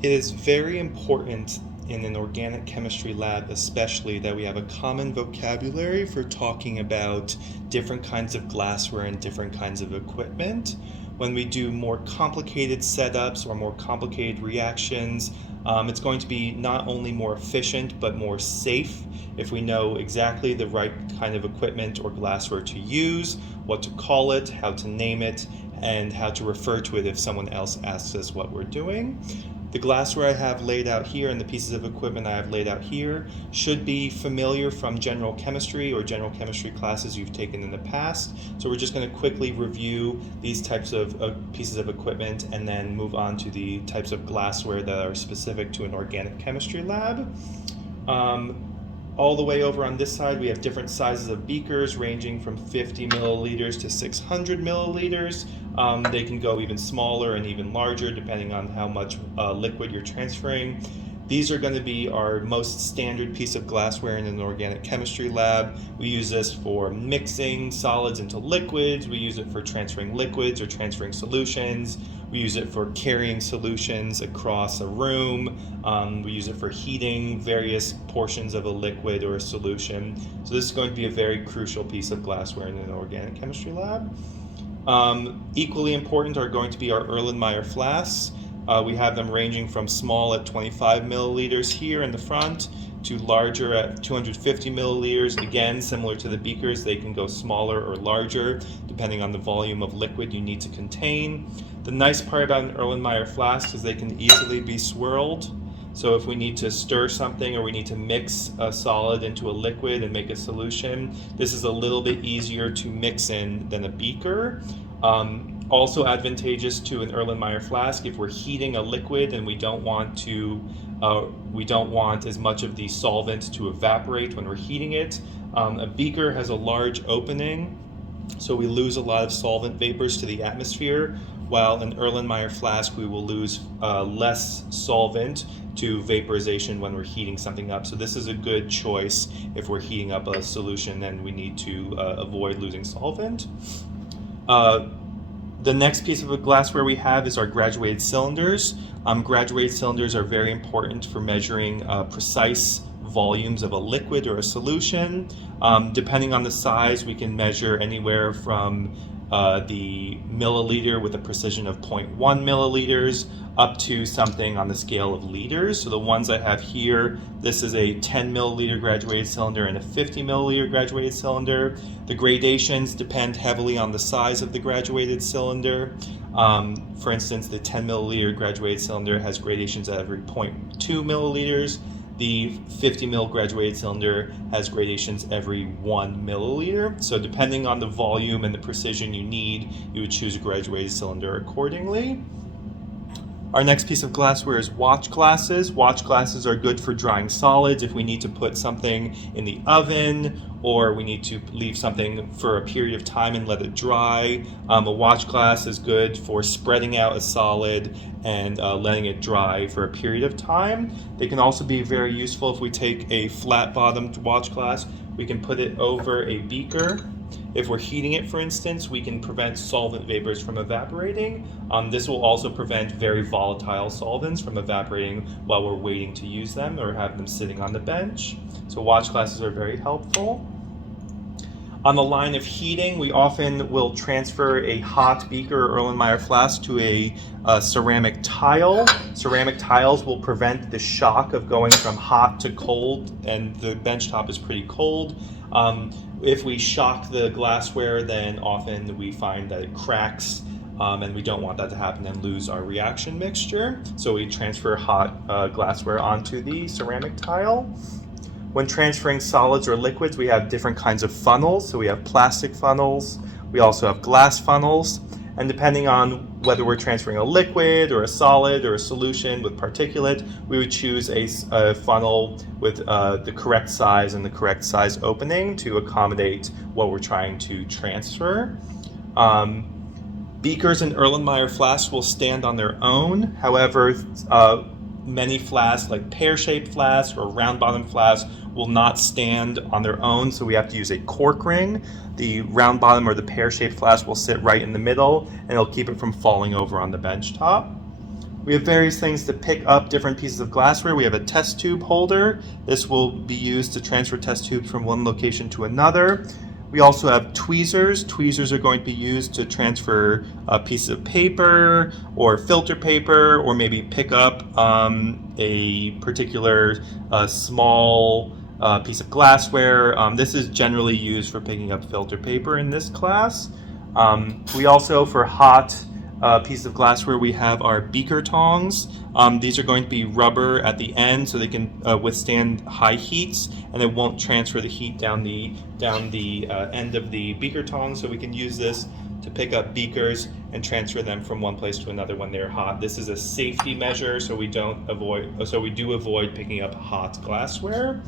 It is very important in an organic chemistry lab, especially, that we have a common vocabulary for talking about different kinds of glassware and different kinds of equipment. When we do more complicated setups or more complicated reactions, it's going to be not only more efficient but more safe if we know exactly the right kind of equipment or glassware to use, what to call it, how to name it, and how to refer to it if someone else asks us what we're doing. The glassware I have laid out here and the pieces of equipment I have laid out here should be familiar from general chemistry or general chemistry classes you've taken in the past. So we're just going to quickly review these types of pieces of equipment and then move on to the types of glassware that are specific to an organic chemistry lab. All the way over on this side, we have different sizes of beakers ranging from 50 milliliters to 600 milliliters. They can go even smaller and even larger depending on how much liquid you're transferring. These are going to be our most standard piece of glassware in an organic chemistry lab. We use this for mixing solids into liquids. We use it for transferring liquids or transferring solutions. We use it for carrying solutions across a room. We use it for heating various portions of a liquid or a solution. So this is going to be a very crucial piece of glassware in an organic chemistry lab. Equally important are going to be our Erlenmeyer flasks. We have them ranging from small at 25 milliliters here in the front to larger at 250 milliliters. Again, similar to the beakers, they can go smaller or larger depending on the volume of liquid you need to contain. The nice part about an Erlenmeyer flask is they can easily be swirled. So if we need to stir something or we need to mix a solid into a liquid and make a solution, this is a little bit easier to mix in than a beaker. Also advantageous to an Erlenmeyer flask if we're heating a liquid and we don't want as much of the solvent to evaporate when we're heating it. A beaker has a large opening, so we lose a lot of solvent vapors to the atmosphere, while an Erlenmeyer flask we will lose less solvent to vaporization when we're heating something up. So this is a good choice if we're heating up a solution and we need to avoid losing solvent. The next piece of glassware we have is our graduated cylinders. Graduated cylinders are very important for measuring precise volumes of a liquid or a solution. Depending on the size, we can measure anywhere from the milliliter with a precision of 0.1 milliliters up to something on the scale of liters. So the ones I have here, this is a 10 milliliter graduated cylinder and a 50 milliliter graduated cylinder. The gradations depend heavily on the size of the graduated cylinder. For instance, the 10 milliliter graduated cylinder has gradations at every 0.2 milliliters. The 50 ml graduated cylinder has gradations every 1 milliliter. So depending on the volume and the precision you need, you would choose a graduated cylinder accordingly. Our next piece of glassware is watch glasses. Watch glasses are good for drying solids if we need to put something in the oven or we need to leave something for a period of time and let it dry. A watch glass is good for spreading out a solid and letting it dry for a period of time. They can also be very useful if we take a flat-bottomed watch glass. We can put it over a beaker. If we're heating it, for instance, we can prevent solvent vapors from evaporating. This will also prevent very volatile solvents from evaporating while we're waiting to use them or have them sitting on the bench. So watch glasses are very helpful. On the line of heating, we often will transfer a hot beaker or Erlenmeyer flask to a ceramic tile. Ceramic tiles will prevent the shock of going from hot to cold, and the bench top is pretty cold. If we shock the glassware, then often we find that it cracks, and we don't want that to happen and lose our reaction mixture. So we transfer hot glassware onto the ceramic tile. When transferring solids or liquids, we have different kinds of funnels. So we have plastic funnels, we also have glass funnels, and depending on whether we're transferring a liquid or a solid or a solution with particulate, we would choose a funnel with the correct size and the correct size opening to accommodate what we're trying to transfer. Beakers and Erlenmeyer flasks will stand on their own. However, many flasks, like pear-shaped flasks or round-bottom flasks, will not stand on their own, so we have to use a cork ring. The round bottom or the pear-shaped flask will sit right in the middle, and it'll keep it from falling over on the bench top. We have various things to pick up different pieces of glassware. We have a test tube holder. This will be used to transfer test tubes from one location to another. We also have tweezers. Tweezers are going to be used to transfer a piece of paper or filter paper, or maybe pick up a particular small piece of glassware. This is generally used for picking up filter paper in this class. We also, for hot piece of glassware, we have our beaker tongs. These are going to be rubber at the end, so they can withstand high heats, and it won't transfer the heat down the end of the beaker tongs. So we can use this to pick up beakers and transfer them from one place to another when they're hot. This is a safety measure, so we do avoid picking up hot glassware.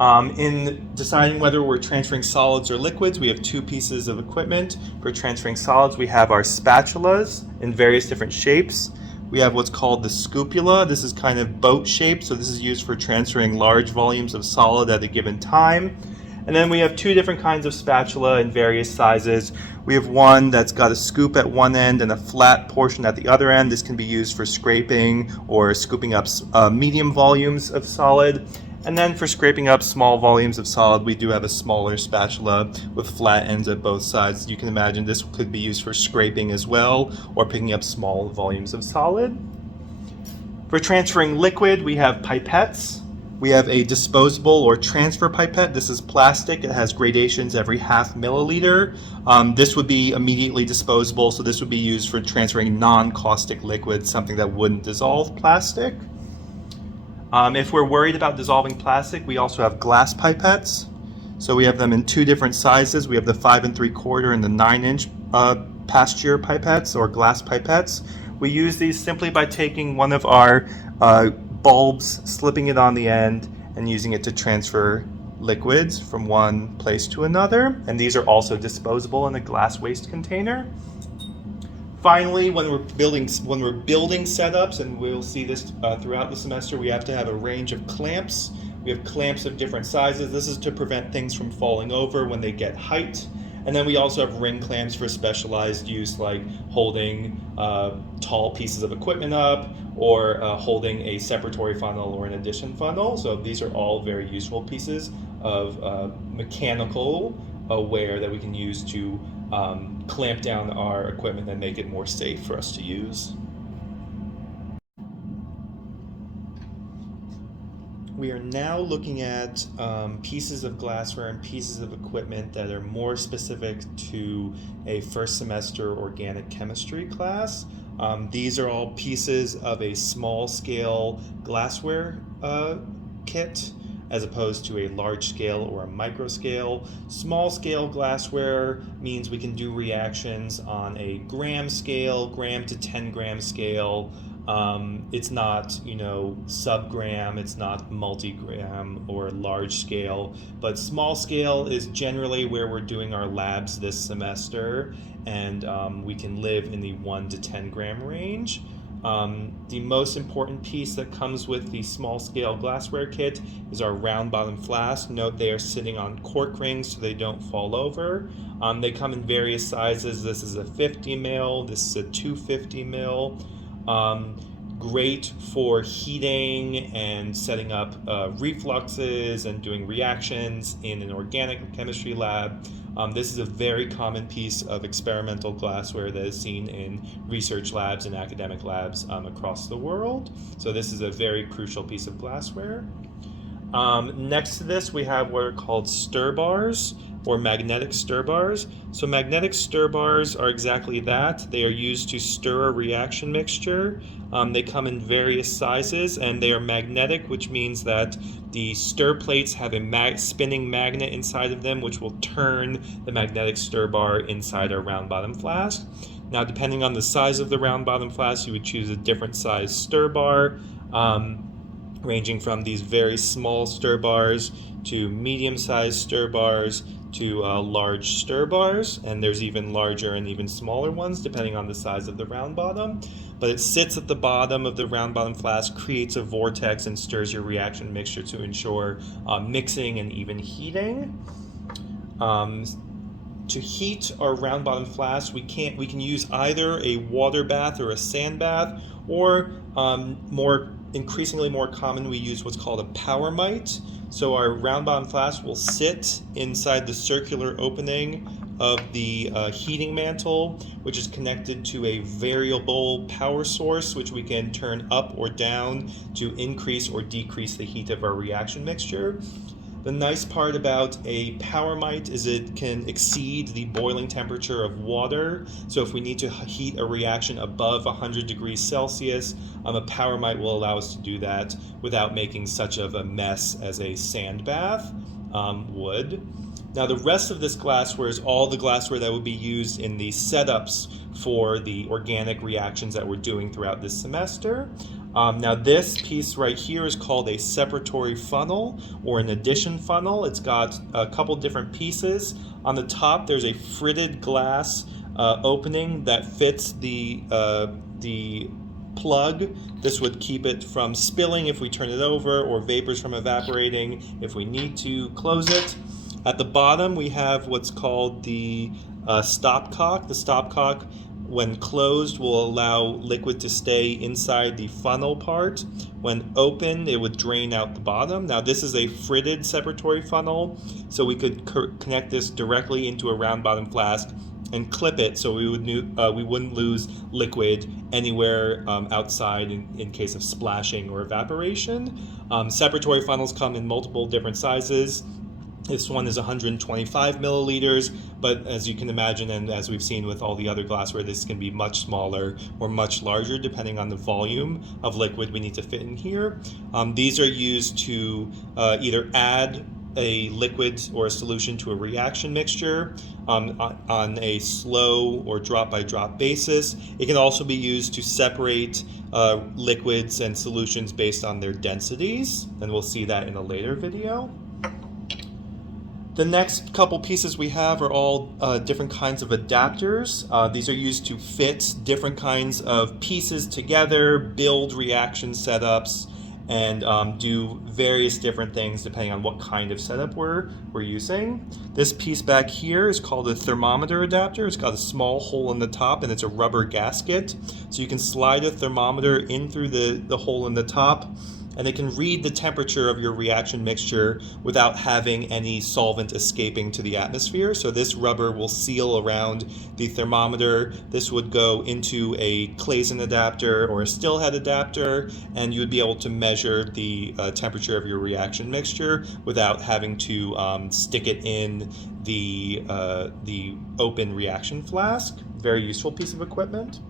In deciding whether we're transferring solids or liquids, we have two pieces of equipment. For transferring solids, we have our spatulas in various different shapes. We have what's called the scupula. This is kind of boat shaped, so this is used for transferring large volumes of solid at a given time. And then we have two different kinds of spatula in various sizes. We have one that's got a scoop at one end and a flat portion at the other end. This can be used for scraping or scooping up medium volumes of solid. And then for scraping up small volumes of solid, we do have a smaller spatula with flat ends at both sides. You can imagine this could be used for scraping as well, or picking up small volumes of solid. For transferring liquid, we have pipettes. We have a disposable or transfer pipette. This is plastic. It has gradations every half milliliter. This would be immediately disposable, so this would be used for transferring non-caustic liquids, something that wouldn't dissolve plastic. If we're worried about dissolving plastic, we also have glass pipettes. So we have them in two different sizes. We have the 5 3/4 and the 9-inch pasture pipettes or glass pipettes. We use these simply by taking one of our bulbs, slipping it on the end, and using it to transfer liquids from one place to another. And these are also disposable in a glass waste container. Finally, when we're building setups, and we'll see this throughout the semester, we have to have a range of clamps. We have clamps of different sizes. This is to prevent things from falling over when they get height. And then we also have ring clamps for specialized use, like holding tall pieces of equipment up, or holding a separatory funnel or an addition funnel. So these are all very useful pieces of mechanical wear that we can use to clamp down our equipment and make it more safe for us to use. We are now looking at pieces of glassware and pieces of equipment that are more specific to a first semester organic chemistry class. These are all pieces of a small scale glassware kit, as opposed to a large scale or a micro scale. Small scale glassware means we can do reactions on a gram scale, gram to 10 gram scale. It's not, sub-gram, it's not multi-gram or large scale, but small scale is generally where we're doing our labs this semester, and we can live in the 1 to 10 gram range. The most important piece that comes with the small scale glassware kit is our round bottom flask. Note they are sitting on cork rings so they don't fall over. They come in various sizes. This is a 50 ml, this is a 250 ml. Great for heating and setting up refluxes and doing reactions in an organic chemistry lab. This is a very common piece of experimental glassware that is seen in research labs and academic labs across the world. So this is a very crucial piece of glassware. Next to this, we have what are called stir bars or magnetic stir bars. So magnetic stir bars are exactly that. They are used to stir a reaction mixture. They come in various sizes, and they are magnetic, which means that the stir plates have a spinning magnet inside of them, which will turn the magnetic stir bar inside our round bottom flask. Now, depending on the size of the round bottom flask, you would choose a different size stir bar, ranging from these very small stir bars to medium-sized stir bars to large stir bars, and there's even larger and even smaller ones depending on the size of the round bottom. But it sits at the bottom of the round bottom flask, creates a vortex, and stirs your reaction mixture to ensure mixing and even heating. To heat our round bottom flask, we can use either a water bath or a sand bath, or increasingly more common, we use what's called a power mite. So our round bottom flask will sit inside the circular opening of the heating mantle, which is connected to a variable power source, which we can turn up or down to increase or decrease the heat of our reaction mixture. The nice part about a power mite is it can exceed the boiling temperature of water. So if we need to heat a reaction above 100 degrees Celsius, a power mite will allow us to do that without making such of a mess as a sand bath would. Now the rest of this glassware is all the glassware that would be used in the setups for the organic reactions that we're doing throughout this semester. Now this piece right here is called a separatory funnel or an addition funnel. It's got a couple different pieces. On the top there's a fritted glass opening that fits the plug. This would keep it from spilling if we turn it over, or vapors from evaporating if we need to close it. At the bottom we have what's called the stopcock. The stopcock, when closed, will allow liquid to stay inside the funnel part. When open, it would drain out the bottom. Now this is a fritted separatory funnel, so we could connect this directly into a round bottom flask and clip it, so we wouldn't lose liquid anywhere outside in case of splashing or evaporation. Separatory funnels come in multiple different sizes. This one is 125 milliliters, but as you can imagine, and as we've seen with all the other glassware, this can be much smaller or much larger depending on the volume of liquid we need to fit in here. These are used to either add a liquid or a solution to a reaction mixture on a slow or drop-by-drop basis. It can also be used to separate liquids and solutions based on their densities, and we'll see that in a later video. The next couple pieces we have are all different kinds of adapters. These are used to fit different kinds of pieces together, build reaction setups, and do various different things depending on what kind of setup we're using. This piece back here is called a thermometer adapter. It's got a small hole in the top and it's a rubber gasket. So you can slide a thermometer in through the hole in the top, and it can read the temperature of your reaction mixture without having any solvent escaping to the atmosphere. So this rubber will seal around the thermometer. This would go into a Claisen adapter or a stillhead adapter, and you would be able to measure the temperature of your reaction mixture without having to stick it in the open reaction flask. Very useful piece of equipment.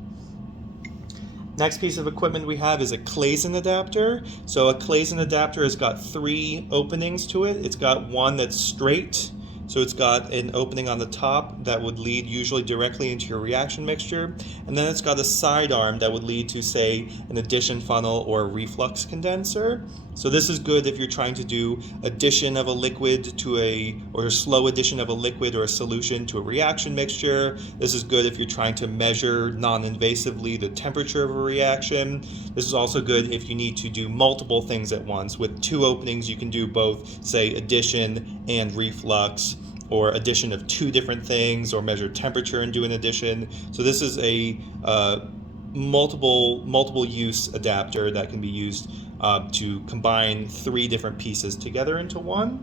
Next piece of equipment we have is a Claisen adapter. So a Claisen adapter has got 3 openings to it. It's got one that's straight, so it's got an opening on the top that would lead usually directly into your reaction mixture, and then it's got a side arm that would lead to, say, an addition funnel or a reflux condenser. So this is good if you're trying to do addition of a liquid or slow addition of a liquid or a solution to a reaction mixture. This is good if you're trying to measure non-invasively the temperature of a reaction. This is also good if you need to do multiple things at once. With 2 openings, you can do both, say, addition and reflux, or addition of 2 different things, or measure temperature and do an addition. So this is a multiple use adapter that can be used to combine 3 different pieces together into one.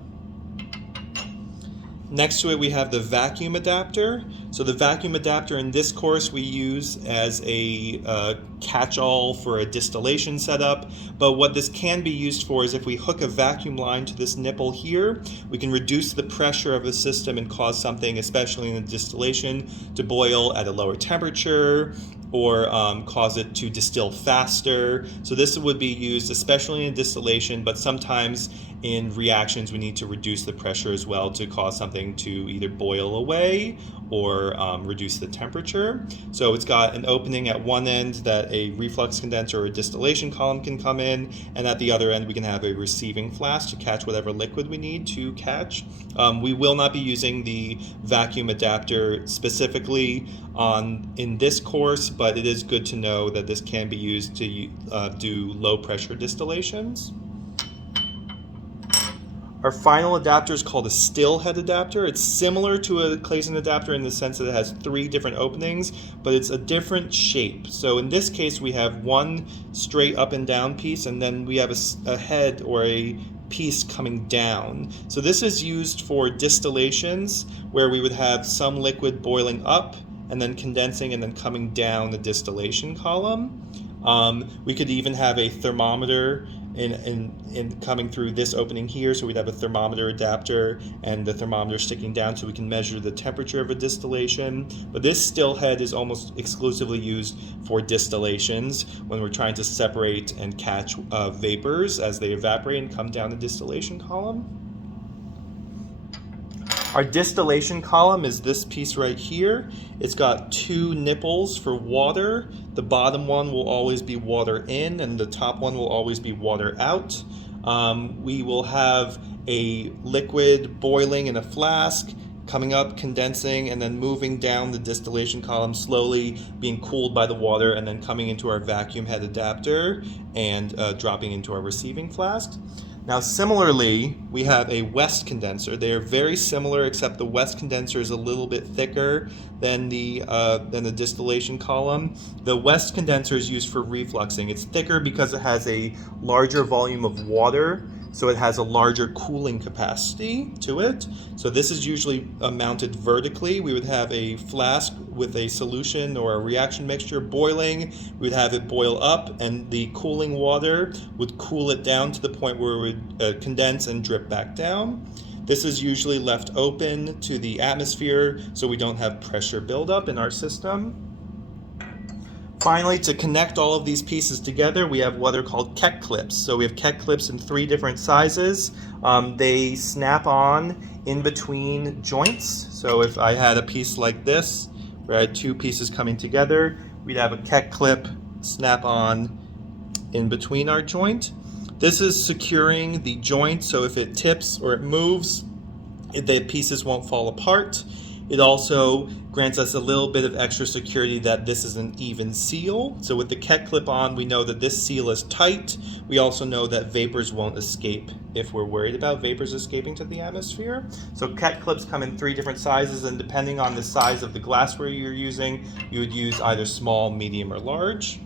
Next to it we have the vacuum adapter. So the vacuum adapter in this course we use as a catch-all for a distillation setup, but what this can be used for is if we hook a vacuum line to this nipple here, we can reduce the pressure of the system and cause something, especially in the distillation, to boil at a lower temperature, or cause it to distill faster. So this would be used especially in distillation, but sometimes in reactions we need to reduce the pressure as well to cause something to either boil away or reduce the temperature. So it's got an opening at one end that a reflux condenser or a distillation column can come in, and at the other end we can have a receiving flask to catch whatever liquid we need to catch. We will not be using the vacuum adapter specifically in this course, but it is good to know that this can be used to do low pressure distillations. Our final adapter is called a still head adapter. It's similar to a Claisen adapter in the sense that it has 3 different openings, but it's a different shape. So in this case, we have one straight up and down piece, and then we have a head or a piece coming down. So this is used for distillations where we would have some liquid boiling up and then condensing and then coming down the distillation column. We could even have a thermometer in coming through this opening here, so we'd have a thermometer adapter and the thermometer sticking down so we can measure the temperature of a distillation. But this still head is almost exclusively used for distillations when we're trying to separate and catch vapors as they evaporate and come down the distillation column. Our distillation column is this piece right here. It's got 2 nipples for water. The bottom one will always be water in, and the top one will always be water out. We will have a liquid boiling in a flask, coming up, condensing, and then moving down the distillation column slowly, being cooled by the water, and then coming into our vacuum head adapter and dropping into our receiving flask. Now similarly, we have a West condenser. They are very similar, except the West condenser is a little bit thicker than the distillation column. The West condenser is used for refluxing. It's thicker because it has a larger volume of water, so it has a larger cooling capacity to it. So this is usually mounted vertically. We would have a flask with a solution or a reaction mixture boiling. We would have it boil up, and the cooling water would cool it down to the point where it would condense and drip back down. This is usually left open to the atmosphere so we don't have pressure buildup in our system. Finally, to connect all of these pieces together, we have what are called Keck clips. So we have Keck clips in 3 different sizes. They snap on in between joints. So if I had a piece like this, where I had 2 pieces coming together, we'd have a Keck clip snap on in between our joint. This is securing the joint, so if it tips or it moves, the pieces won't fall apart. It also grants us a little bit of extra security that this is an even seal. So with the Keck clip on, we know that this seal is tight. We also know that vapors won't escape if we're worried about vapors escaping to the atmosphere. So Keck clips come in 3 different sizes, and depending on the size of the glassware you're using, you would use either small, medium, or large.